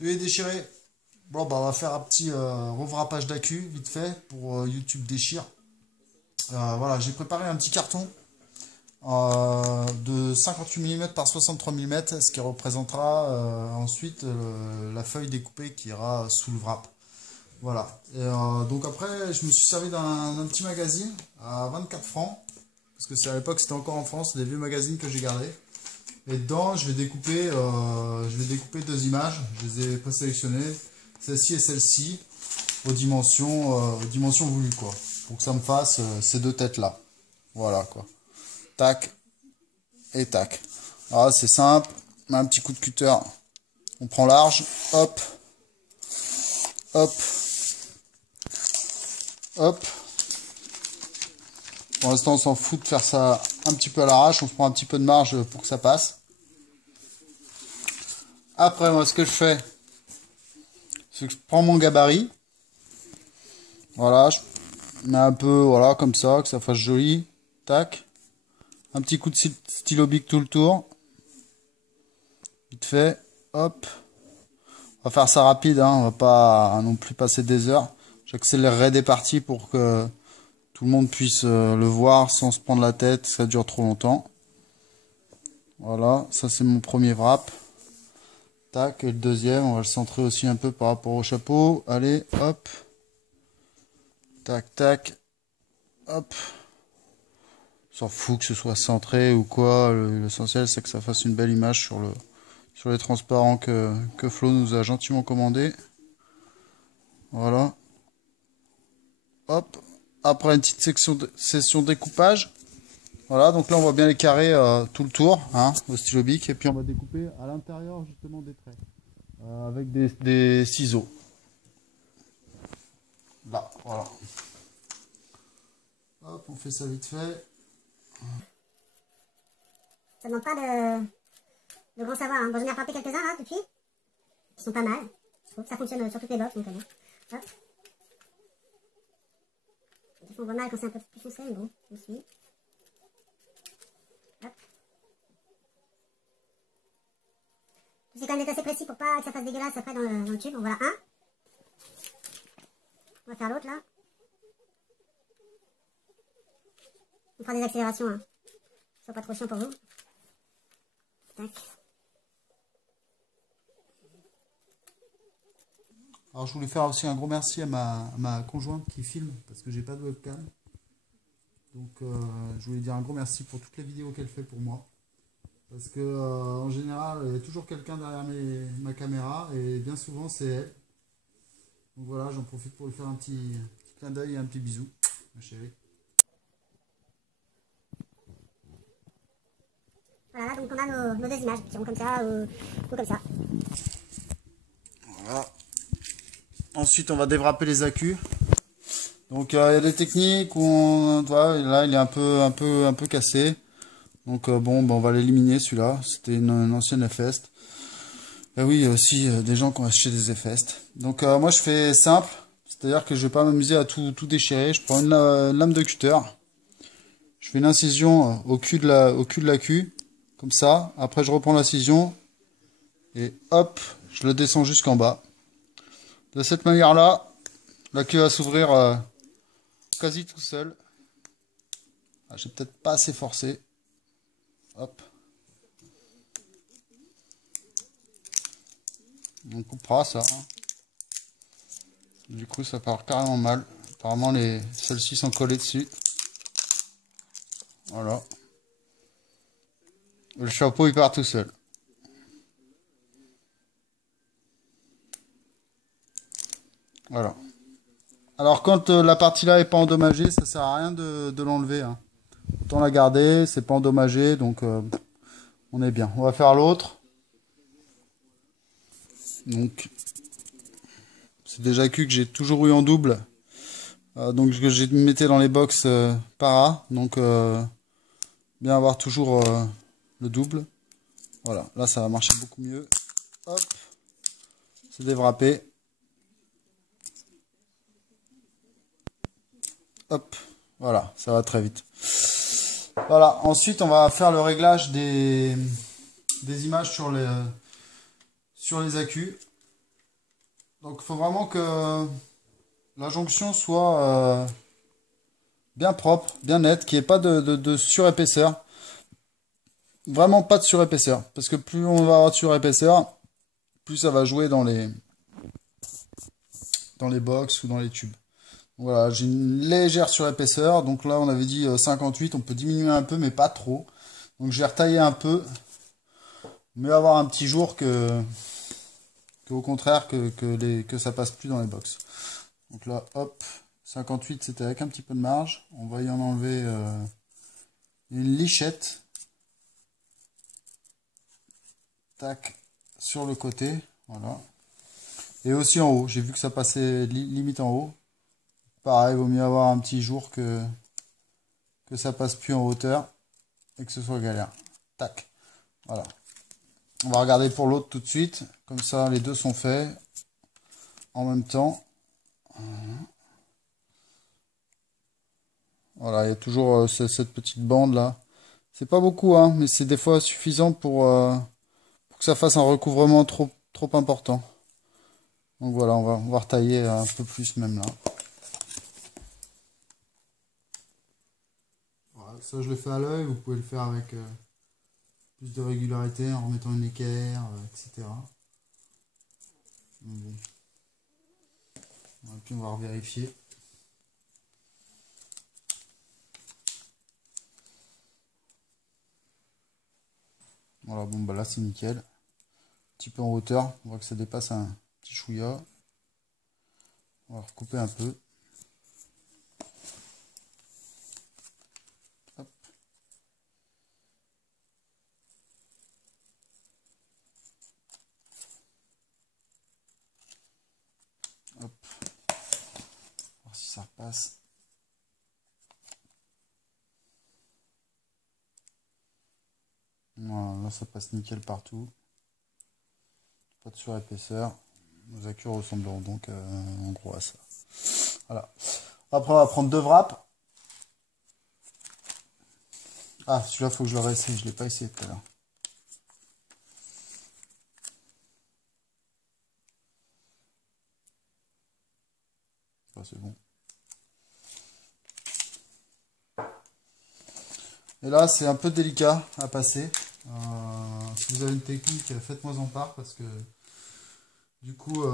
Celui déchiré. Bon, bah, on va faire un petit revrappage d'accu, vite fait, pour YouTube déchire. Voilà, j'ai préparé un petit carton de 58 mm par 63 mm, ce qui représentera ensuite la feuille découpée qui ira sous le wrap. Voilà. Et, donc après, je me suis servi d'un petit magazine à 24 francs, parce que c'est à l'époque, c'était encore en France, des vieux magazines que j'ai gardés. Et dedans, je vais découper deux images. Je les ai présélectionnées, celle-ci et celle-ci, aux dimensions voulues, quoi. Pour que ça me fasse ces deux têtes-là. Voilà, quoi. Tac et tac. Ah, c'est simple. Un petit coup de cutter. On prend large. Hop. Hop. Hop. Pour l'instant, on s'en fout de faire ça un petit peu à l'arrache. On se prend un petit peu de marge pour que ça passe. Après, moi, ce que je fais, c'est que je prends mon gabarit. Voilà, je mets un peu, voilà, comme ça, que ça fasse joli. Tac. Un petit coup de stylo bic tout le tour. Vite fait. Hop. On va faire ça rapide, hein. On va pas non plus passer des heures. J'accélérerai des parties pour que tout le monde puisse le voir sans se prendre la tête. Ça dure trop longtemps. Voilà, ça c'est mon premier wrap. Tac, et le deuxième, on va le centrer aussi un peu par rapport au chapeau. Allez, hop. Tac, tac. Hop. On s'en fout que ce soit centré ou quoi. L'essentiel, c'est que ça fasse une belle image sur les transparents que Flo nous a gentiment commandé. Voilà. Hop. Après une petite session découpage. Voilà, donc là on voit bien les carrés tout le tour, hein, au stylo bic. Et puis on va découper à l'intérieur justement des traits. Avec des ciseaux. Là, voilà. Hop, on fait ça vite fait. Ça demande pas de grand savoir. Hein. Bon, j'en ai frappé quelques-uns là depuis, qui sont pas mal. Je trouve que ça fonctionne sur toutes les box, donc bon. Hop. Ils font mal quand c'est un peu plus foncé, mais bon, je suis. Hop. J'essaie quand même d'être assez précis pour pas que ça fasse dégueulasse après dans le tube. Donc voilà un. On va faire l'autre là. On fera des accélérations, hein. Soit pas trop chiant pour vous. Tac. Alors je voulais faire aussi un gros merci à ma conjointe qui filme parce que j'ai pas de webcam. Donc je voulais dire un gros merci pour toutes les vidéos qu'elle fait pour moi. Parce que en général, il y a toujours quelqu'un derrière ma caméra et bien souvent c'est elle. Donc voilà, j'en profite pour lui faire un petit clin d'œil et un petit bisou, ma chérie. Voilà, donc on a nos deux images qui seront comme ça ou comme ça. Voilà. Ensuite, on va déwrapper les accus. Donc il y a des techniques où là il est un peu cassé. Donc bon, on va l'éliminer celui-là. C'était une ancienne Efest. Et oui, il y a aussi des gens qui ont acheté des Efest. Donc moi je fais simple, c'est-à-dire que je vais pas m'amuser à tout déchirer. Je prends une lame de cutter. Je fais une incision au cul de la queue, comme ça. Après je reprends l'incision et hop, je le descends jusqu'en bas. De cette manière-là, la queue va s'ouvrir quasi tout seul. Ah, j'ai peut-être pas assez forcé. Hop. On coupera ça. Hein. Du coup, ça part carrément mal. Apparemment, celles-ci sont collées dessus. Voilà. Le chapeau, il part tout seul. Voilà. Alors, quand la partie là est pas endommagée, ça sert à rien de l'enlever. Hein. Autant la garder, c'est pas endommagé, donc on est bien. On va faire l'autre. Donc, c'est des accus que j'ai toujours eu en double. Donc, que j'ai mettais dans les box para. Donc, bien avoir toujours le double. Voilà, là ça va marcher beaucoup mieux. Hop, c'est déwrappé. Hop, voilà, ça va très vite. Voilà, ensuite on va faire le réglage des images sur les accus. Donc il faut vraiment que la jonction soit bien propre, bien nette, qu'il n'y ait pas de surépaisseur. Vraiment pas de surépaisseur. Parce que plus on va avoir de surépaisseur, plus ça va jouer dans les box ou dans les tubes. Voilà, j'ai une légère surépaisseur. Donc là, on avait dit 58. On peut diminuer un peu, mais pas trop. Donc je vais retailler un peu. Mais avoir un petit jour que au contraire, que ça passe plus dans les box. Donc là, hop. 58, c'était avec un petit peu de marge. On va y en enlever une lichette. Tac. Sur le côté. Voilà. Et aussi en haut. J'ai vu que ça passait limite en haut. Pareil, vaut mieux avoir un petit jour que ça passe plus en hauteur et que ce soit galère. Tac. Voilà. On va regarder pour l'autre tout de suite. Comme ça, les deux sont faits en même temps. Voilà, il y a toujours cette petite bande là. C'est pas beaucoup, hein, mais c'est des fois suffisant pour que ça fasse un recouvrement trop important. Donc voilà, on va retailler un peu plus même là. Voilà, ça je le fais à l'œil, vous pouvez le faire avec plus de régularité en remettant une équerre, etc. Bon. Et puis on va revérifier. Voilà, bon bah là c'est nickel. Un petit peu en hauteur, on voit que ça dépasse un petit chouïa. On va recouper un peu. Hop. Hop. Voir si ça repasse. Voilà, là ça passe nickel partout. Pas de surépaisseur. Nos accus ressembleront donc en gros à ça. Voilà. Après on va prendre deux wraps. Ah, celui-là faut que je le réessaye, je ne l'ai pas essayé tout à l'heure. Ah, c'est bon. Et là, c'est un peu délicat à passer. Si vous avez une technique, faites-moi en part parce que du coup,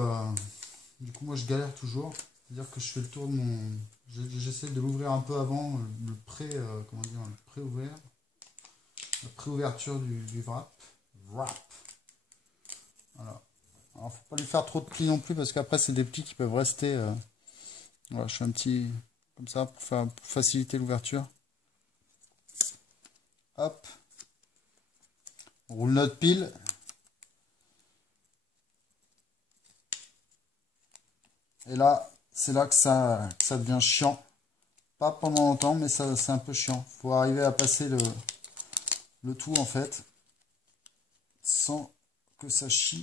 moi je galère toujours. C'est-à-dire que je fais le tour de mon. J'essaie de l'ouvrir un peu avant le comment dire, le pré-ouvert. La pré-ouverture du wrap. Voilà. Alors, faut pas lui faire trop de plis non plus parce qu'après, c'est des plis qui peuvent rester. Voilà, je fais un petit comme ça pour faciliter l'ouverture. Hop. On roule notre pile. Et là, c'est là que ça devient chiant. Pas pendant longtemps, mais ça c'est un peu chiant. Faut arriver à passer le tout en fait. Sans que ça chie.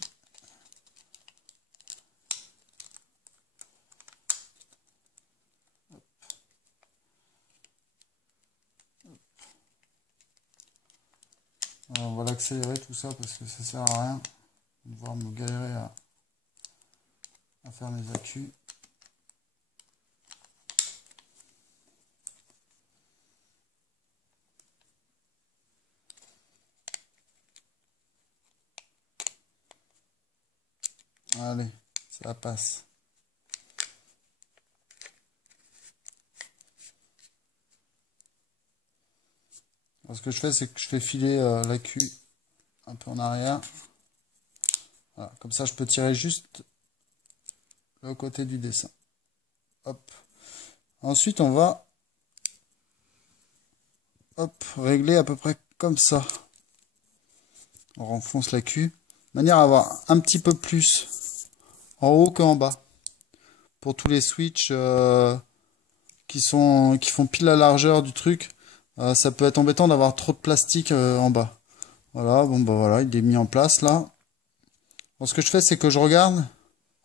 Alors, on va l'accélérer tout ça parce que ça sert à rien. On va devoir me galérer à faire mes accus. Allez, ça passe. Alors, ce que je fais, c'est que je fais filer l'accu un peu en arrière. Voilà, comme ça, je peux tirer juste le côté du dessin. Hop. Ensuite, on va régler à peu près comme ça. On renfonce l'accu, de manière à avoir un petit peu plus en haut qu'en bas. Pour tous les switches qui font pile la largeur du truc, ça peut être embêtant d'avoir trop de plastique en bas. Voilà, bon bah voilà, il est mis en place là. Alors, ce que je fais, c'est que je regarde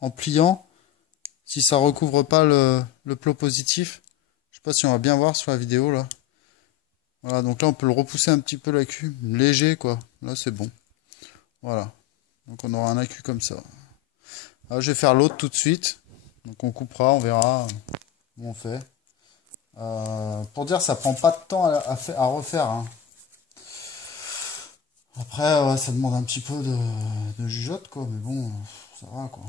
en pliant si ça recouvre pas le plot positif. Je sais pas si on va bien voir sur la vidéo là. Voilà, donc là on peut le repousser un petit peu l'accu, léger quoi. Là c'est bon. Voilà. Donc on aura un accu comme ça. Alors, je vais faire l'autre tout de suite. Donc on coupera, on verra où on fait. Pour dire, ça prend pas de temps à refaire. Hein. Après, ouais, ça demande un petit peu de jugeote, quoi. Mais bon, ça va, quoi.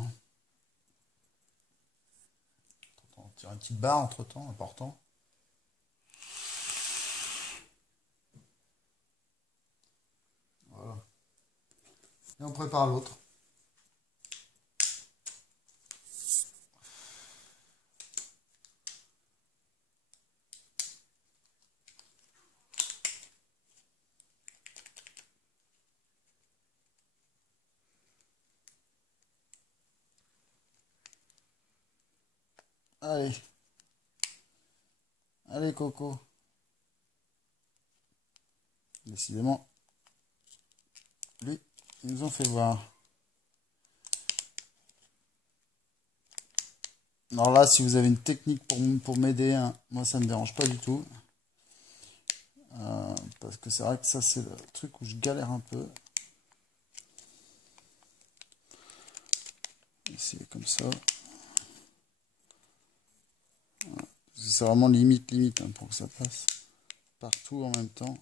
On tire une petite barre entre-temps, important. Voilà. Et on prépare l'autre. Allez. Allez, Coco. Décidément, lui, ils nous ont fait voir. Alors là, si vous avez une technique pour m'aider, hein, moi ça me dérange pas du tout. Parce que c'est vrai que ça c'est le truc où je galère un peu. Ici comme ça. Voilà. C'est vraiment limite hein, pour que ça passe partout en même temps.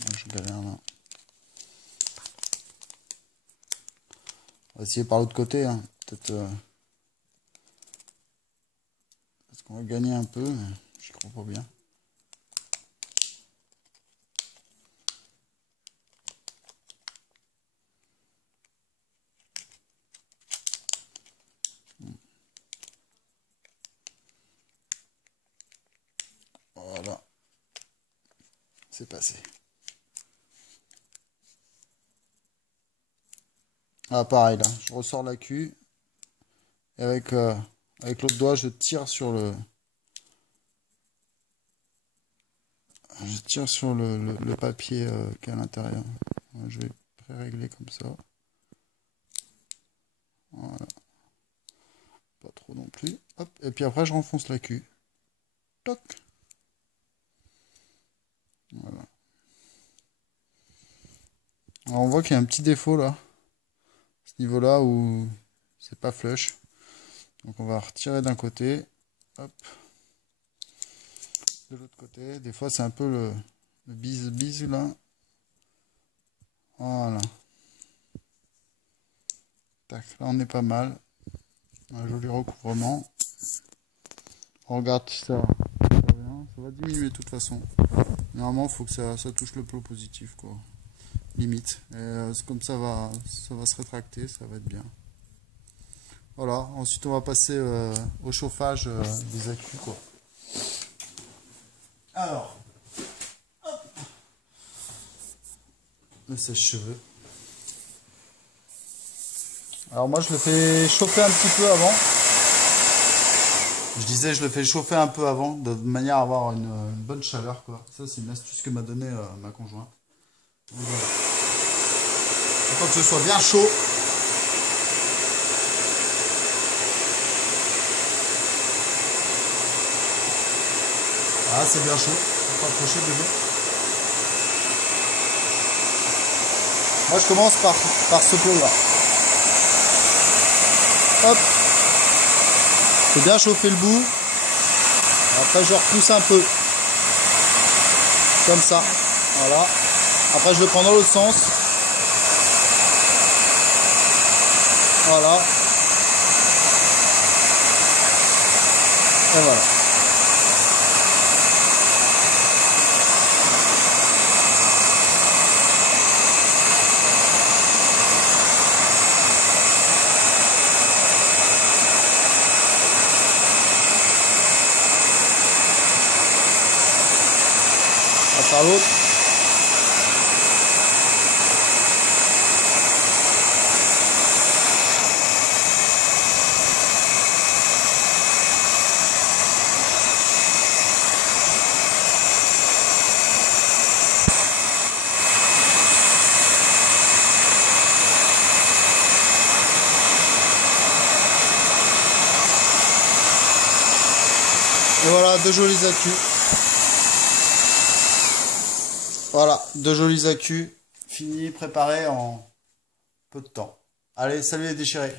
Moi, je galère là. On va essayer par l'autre côté. Hein. Peut-être qu'on va gagner un peu, mais je crois pas bien. Voilà. C'est passé. Ah pareil là, je ressors la queue. Et avec l'autre doigt, je tire sur le. Je tire sur le papier qui est à l'intérieur. Je vais pré-régler comme ça. Voilà. Pas trop non plus. Hop. Et puis après, je renfonce la queue. Toc. Voilà. Alors on voit qu'il y a un petit défaut là. Ce niveau-là où c'est pas flush. Donc on va retirer d'un côté. Hop. De l'autre côté. Des fois, c'est un peu le bise là. Voilà. Tac, là on est pas mal. Un joli recouvrement. On regarde si ça va bien. Ça va diminuer de toute façon. Normalement, il faut que ça touche le plot positif, quoi. Limite. Et comme ça va se rétracter, ça va être bien. Voilà. Ensuite, on va passer au chauffage des accus, quoi. Alors. Hop. Le sèche-cheveux. Alors moi, je le fais chauffer un petit peu avant. Je disais, je le fais chauffer un peu avant, de manière à avoir une bonne chaleur, quoi. Ça, c'est une astuce que m'a donnée ma conjointe. Voilà. Il faut que ce soit bien chaud. Ah, c'est bien chaud. Faut pas approcher, bébé. Moi, je commence par ce pot-là. Hop. Faut bien chauffer le bout. Après, je repousse un peu. Comme ça. Voilà. Après, je le prends dans l'autre sens. Voilà. Et voilà. On va faire l'autre. Et voilà, deux jolis accus. Voilà, deux jolis accus finis, préparés peu de temps. Allez, salut les déchirés.